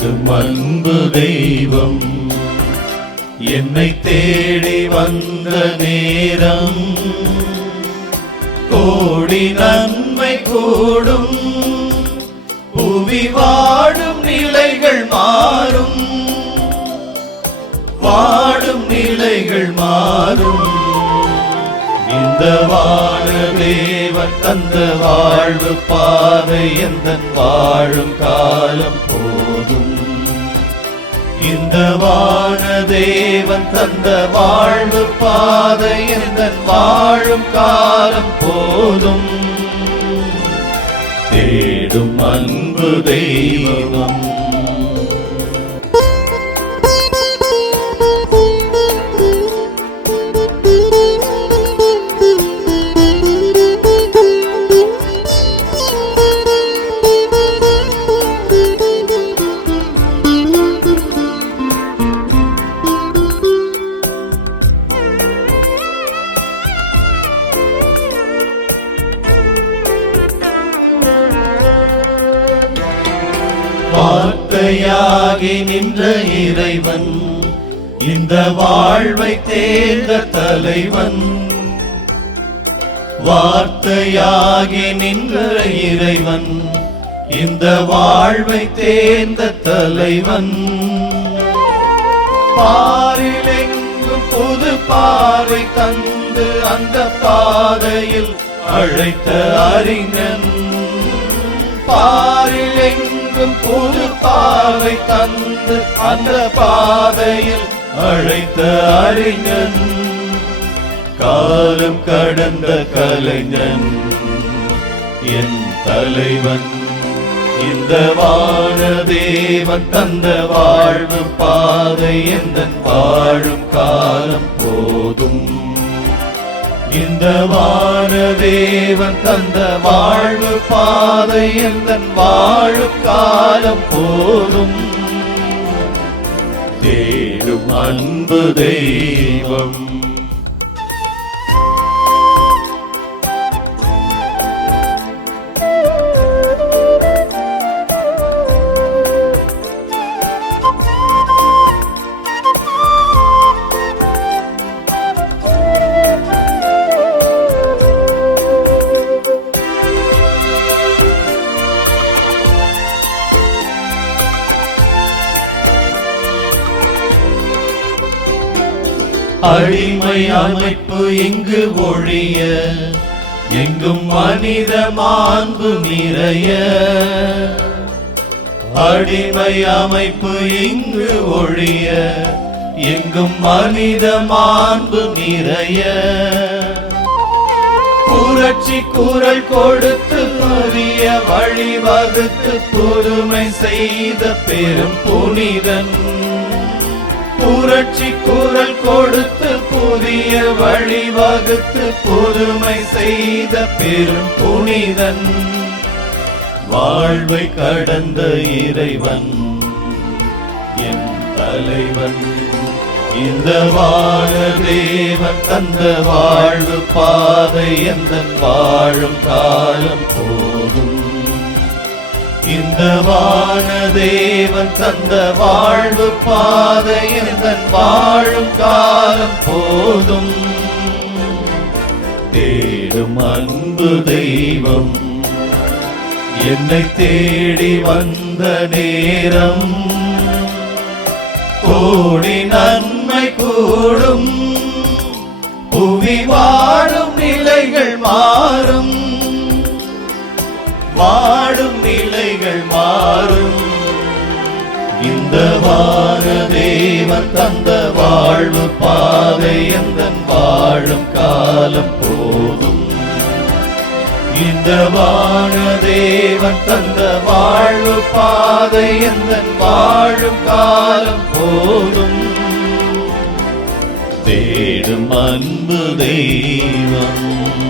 தேடும் அன்பு தெய்வம். என்னை தேடி வந்த நேரம் கோடி நன்மை கூடும். புவி வாடும் நிலைகள் மாறும். வாடும் நிலைகள் மாறும். இந்த வாழதேவன் தந்த வாழ்வு பாதை எந்த வாழும் காலம் போ போதும். இந்த வாழ தேவன் தந்த வாழ்வு பாதை எந்த வாழும் காலம் போதும். தேடும் அன்பு தெய்வம். வார்த்தையாகி நின்ற இறைவன் இந்த வாழ்வை தேர்ந்த தலைவன். வார்த்தையாகி நின்ற இறைவன் இந்த வாழ்வை தேர்ந்த தலைவன். பாரிலெங்கும் புது பாறை தந்து அந்த பாதையில் அழைத்த அறிஞன். பாரி எங்கும் புது பாதை தந்து அந்த பாதையில் அழைத்த அறிஞன். காலம் கடந்த கலைஞன் என் தலைவன். இந்த வானதேவன் தந்த வாழ்வு பாதை எந்த வாழும் காலம் போதும். இந்த வானதேவன் தந்த வாழ்வு பாதை எந்த வாழும் காலம் போதும் தேடும் அன்பு தெய்வம். அடிமை அமைப்பு இங்கு ஒழிய எங்கும் மனித மாண்பு நிறைய. அடிமை அமைப்பு இங்கு ஒழிய எங்கும் மனித மாண்பு நிறைய. புரட்சி குரல் கொடுத்து புதிய வழிவகுத்து புதுமை செய்த பெரும் புனிதன். புரட்சி குரல் கொடுத்து புதிய வழிவகுத்து புதுமை செய்த பெரும் புனிதன். வாழ்வை கடந்த இறைவன் என் தலைவன். இந்த வாழதேவன் தந்த வாழ்வு பாதை எந்த வாழும் காலம் போ இந்த வானதேவன் தந்த வாழ்வு பாதை எந்த வாழும் காலம் போதும். தேடும் அன்பு தெய்வம் என்னை தேடி வந்த நேரம். கோடி நன்மை கூடும் புவி வாழும் நிலைகள் மாறும். வாழும் நிலைகள் மாறும். இந்த வார தேவன் தந்த வாழ்வு பாதை எந்த வாழும் காலம் போதும். இந்த வான தேவன் தந்த வாழ்வு பாதை எந்த வாழும் காலம் போதும். தேடும் அன்பு தெய்வம்.